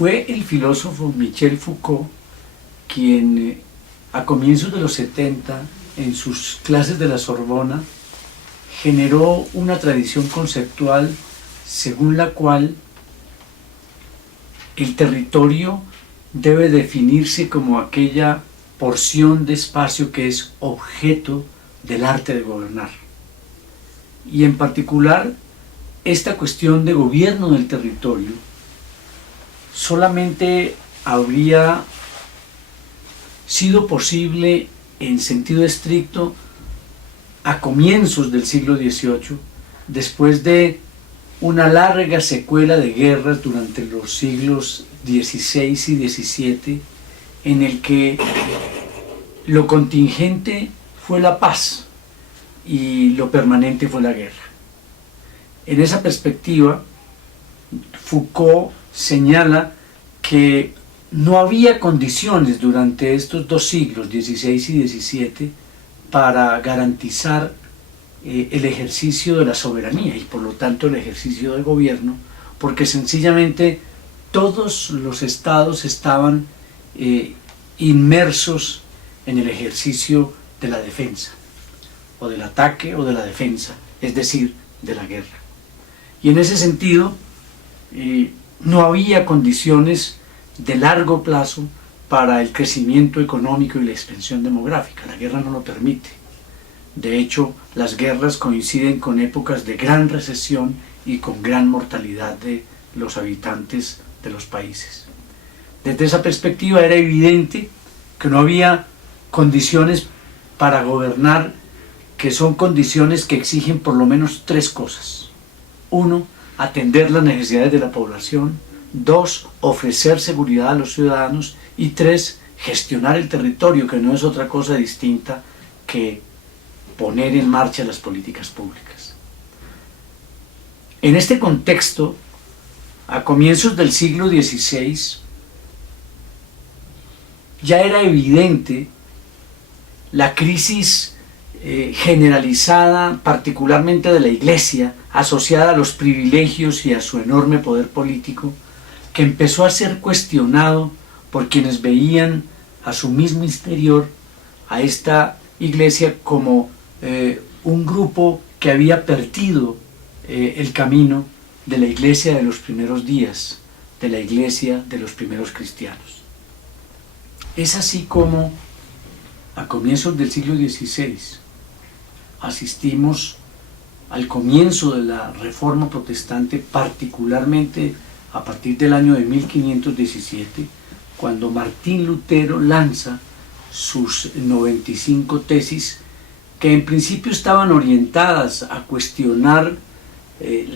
Fue el filósofo Michel Foucault quien a comienzos de los 70, en sus clases de la Sorbona, generó una tradición conceptual según la cual el territorio debe definirse como aquella porción de espacio que es objeto del arte de gobernar. Y en particular, esta cuestión de gobierno del territorio solamente habría sido posible en sentido estricto a comienzos del siglo XVIII, después de una larga secuela de guerras durante los siglos XVI y XVII, en el que lo contingente fue la paz y lo permanente fue la guerra. En esa perspectiva, Foucault señala que no había condiciones durante estos dos siglos, XVI y XVII, para garantizar el ejercicio de la soberanía y por lo tanto el ejercicio del gobierno, porque sencillamente todos los estados estaban inmersos en el ejercicio de la defensa, o del ataque o de la defensa, es decir, de la guerra. Y en ese sentido, no había condiciones de largo plazo para el crecimiento económico y la expansión demográfica. La guerra no lo permite. De hecho, las guerras coinciden con épocas de gran recesión y con gran mortalidad de los habitantes de los países. Desde esa perspectiva era evidente que no había condiciones para gobernar, que son condiciones que exigen por lo menos tres cosas. Uno, atender las necesidades de la población. Dos, ofrecer seguridad a los ciudadanos. Y tres, gestionar el territorio, que no es otra cosa distinta que poner en marcha las políticas públicas. En este contexto, a comienzos del siglo XVI, ya era evidente la crisis generalizada, particularmente de la Iglesia, asociada a los privilegios y a su enorme poder político, que empezó a ser cuestionado por quienes veían a su mismo interior a esta Iglesia como un grupo que había perdido el camino de la Iglesia de los primeros días, de la Iglesia de los primeros cristianos. Es así como a comienzos del siglo XVI asistimos al comienzo de la Reforma Protestante, particularmente a partir del año de 1517, cuando Martín Lutero lanza sus 95 tesis, que en principio estaban orientadas a cuestionar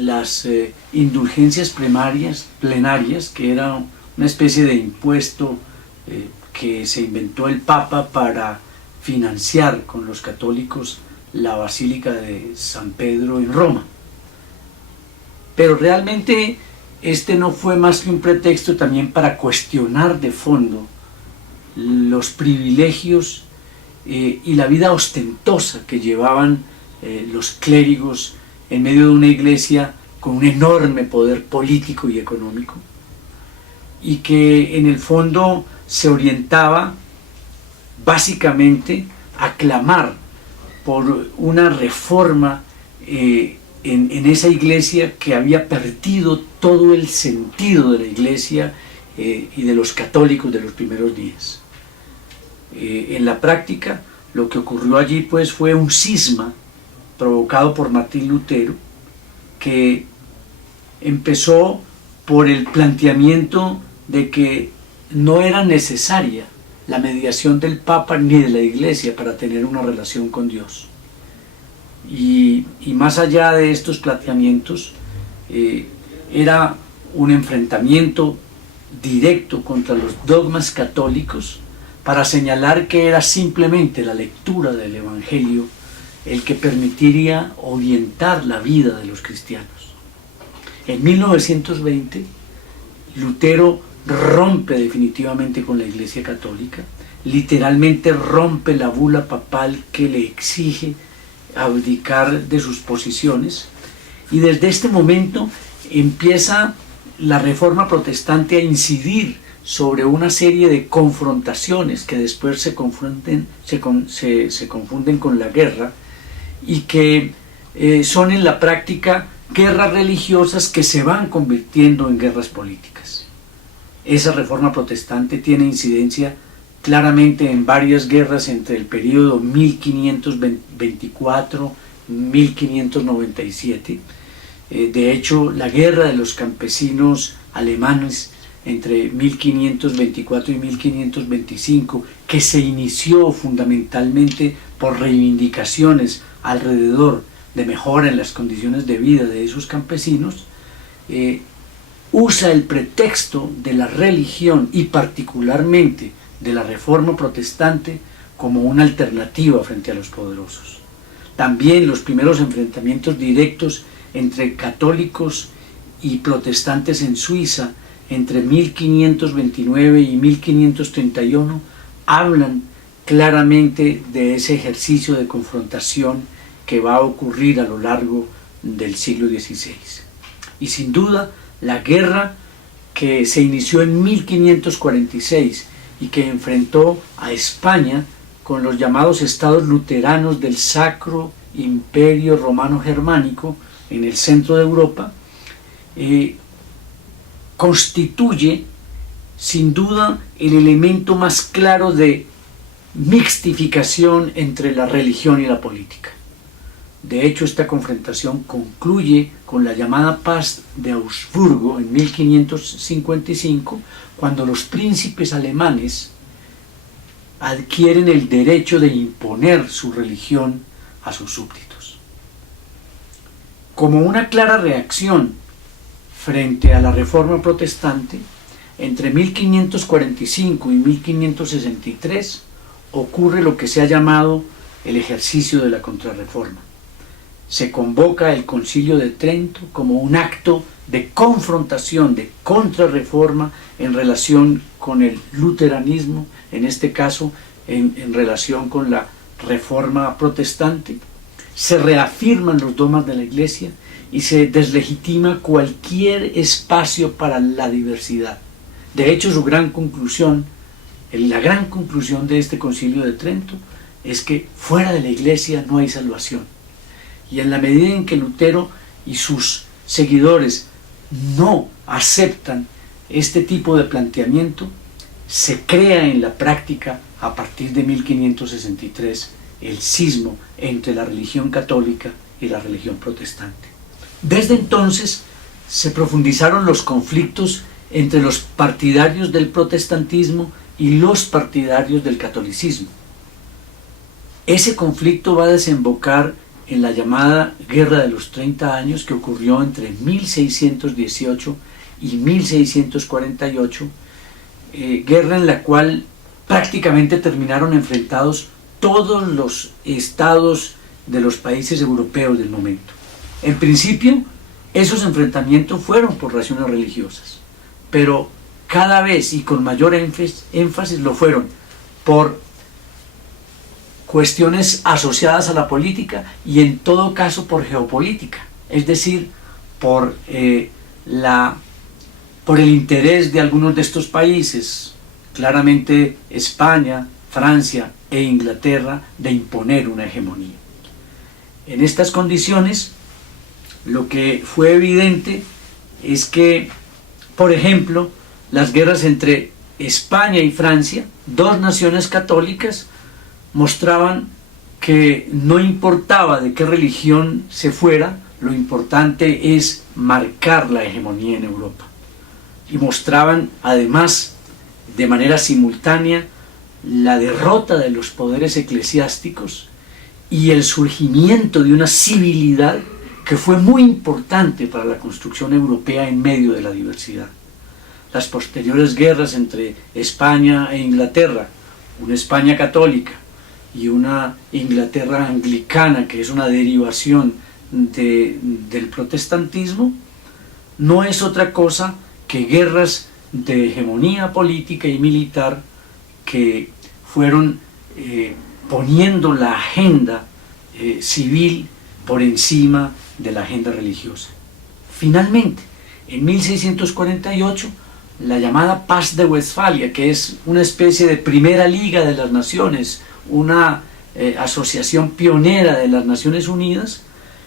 las indulgencias plenarias, que era una especie de impuesto que se inventó el Papa para financiar con los católicos la Basílica de San Pedro en Roma. Pero realmente este no fue más que un pretexto también para cuestionar de fondo los privilegios y la vida ostentosa que llevaban los clérigos en medio de una iglesia con un enorme poder político y económico, y que en el fondo se orientaba básicamente a clamar por una reforma en esa iglesia que había perdido todo el sentido de la iglesia y de los católicos de los primeros días. En la práctica, lo que ocurrió allí pues fue un cisma provocado por Martín Lutero, que empezó por el planteamiento de que no era necesaria la mediación del Papa ni de la Iglesia para tener una relación con Dios. Y más allá de estos planteamientos, era un enfrentamiento directo contra los dogmas católicos para señalar que era simplemente la lectura del Evangelio el que permitiría orientar la vida de los cristianos. En 1920, Lutero rompe definitivamente con la Iglesia Católica, literalmente rompe la bula papal que le exige abdicar de sus posiciones, y desde este momento empieza la Reforma Protestante a incidir sobre una serie de confrontaciones que después se confunden con la guerra y que son en la práctica guerras religiosas que se van convirtiendo en guerras políticas. Esa Reforma Protestante tiene incidencia claramente en varias guerras entre el periodo 1524-1597. De hecho, la guerra de los campesinos alemanes entre 1524 y 1525, que se inició fundamentalmente por reivindicaciones alrededor de mejora en las condiciones de vida de esos campesinos, usa el pretexto de la religión y particularmente de la Reforma Protestante como una alternativa frente a los poderosos. También los primeros enfrentamientos directos entre católicos y protestantes en Suiza entre 1529 y 1531 hablan claramente de ese ejercicio de confrontación que va a ocurrir a lo largo del siglo XVI. Y sin duda, la guerra que se inició en 1546 y que enfrentó a España con los llamados estados luteranos del Sacro Imperio Romano Germánico en el centro de Europa, constituye sin duda el elemento más claro de mixtificación entre la religión y la política. De hecho, esta confrontación concluye con la llamada Paz de Augsburgo en 1555, cuando los príncipes alemanes adquieren el derecho de imponer su religión a sus súbditos. Como una clara reacción frente a la Reforma Protestante, entre 1545 y 1563 ocurre lo que se ha llamado el ejercicio de la Contrarreforma. Se convoca el Concilio de Trento como un acto de confrontación, de contrarreforma en relación con el luteranismo, en este caso en relación con la Reforma Protestante. Se reafirman los dogmas de la Iglesia y se deslegitima cualquier espacio para la diversidad. De hecho, la gran conclusión de este Concilio de Trento es que fuera de la Iglesia no hay salvación. Y en la medida en que Lutero y sus seguidores no aceptan este tipo de planteamiento, se crea en la práctica, a partir de 1563, el cisma entre la religión católica y la religión protestante. Desde entonces se profundizaron los conflictos entre los partidarios del protestantismo y los partidarios del catolicismo. Ese conflicto va a desembocar en la llamada Guerra de los 30 Años, que ocurrió entre 1618 y 1648, guerra en la cual prácticamente terminaron enfrentados todos los estados de los países europeos del momento. En principio, esos enfrentamientos fueron por razones religiosas, pero cada vez y con mayor énfasis lo fueron por cuestiones asociadas a la política y en todo caso por geopolítica, es decir, por el interés de algunos de estos países, claramente España, Francia e Inglaterra, de imponer una hegemonía. En estas condiciones, lo que fue evidente es que, por ejemplo, las guerras entre España y Francia, dos naciones católicas, mostraban que no importaba de qué religión se fuera, lo importante es marcar la hegemonía en Europa. Y mostraban además de manera simultánea la derrota de los poderes eclesiásticos y el surgimiento de una civilidad que fue muy importante para la construcción europea en medio de la diversidad. Las posteriores guerras entre España e Inglaterra, una España católica y una Inglaterra anglicana, que es una derivación del protestantismo, no es otra cosa que guerras de hegemonía política y militar que fueron poniendo la agenda civil por encima de la agenda religiosa. Finalmente, en 1648 la llamada Paz de Westfalia, que es una especie de primera liga de las naciones, una asociación pionera de las Naciones Unidas,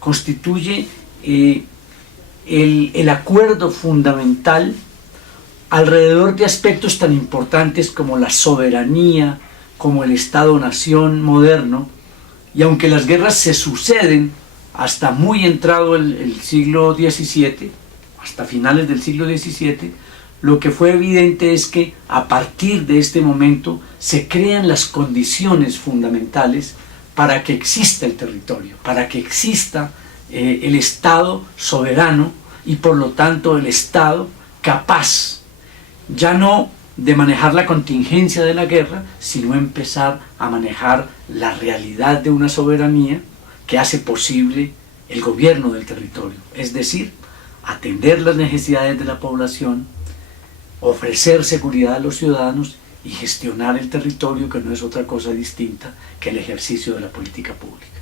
constituye el acuerdo fundamental alrededor de aspectos tan importantes como la soberanía, como el Estado-nación moderno. Y aunque las guerras se suceden hasta muy entrado el siglo XVII, hasta finales del siglo XVII, lo que fue evidente es que a partir de este momento se crean las condiciones fundamentales para que exista el territorio, para que exista el Estado soberano y por lo tanto el Estado capaz, ya no de manejar la contingencia de la guerra, sino empezar a manejar la realidad de una soberanía que hace posible el gobierno del territorio, es decir, atender las necesidades de la población, ofrecer seguridad a los ciudadanos y gestionar el territorio, que no es otra cosa distinta que el ejercicio de la política pública.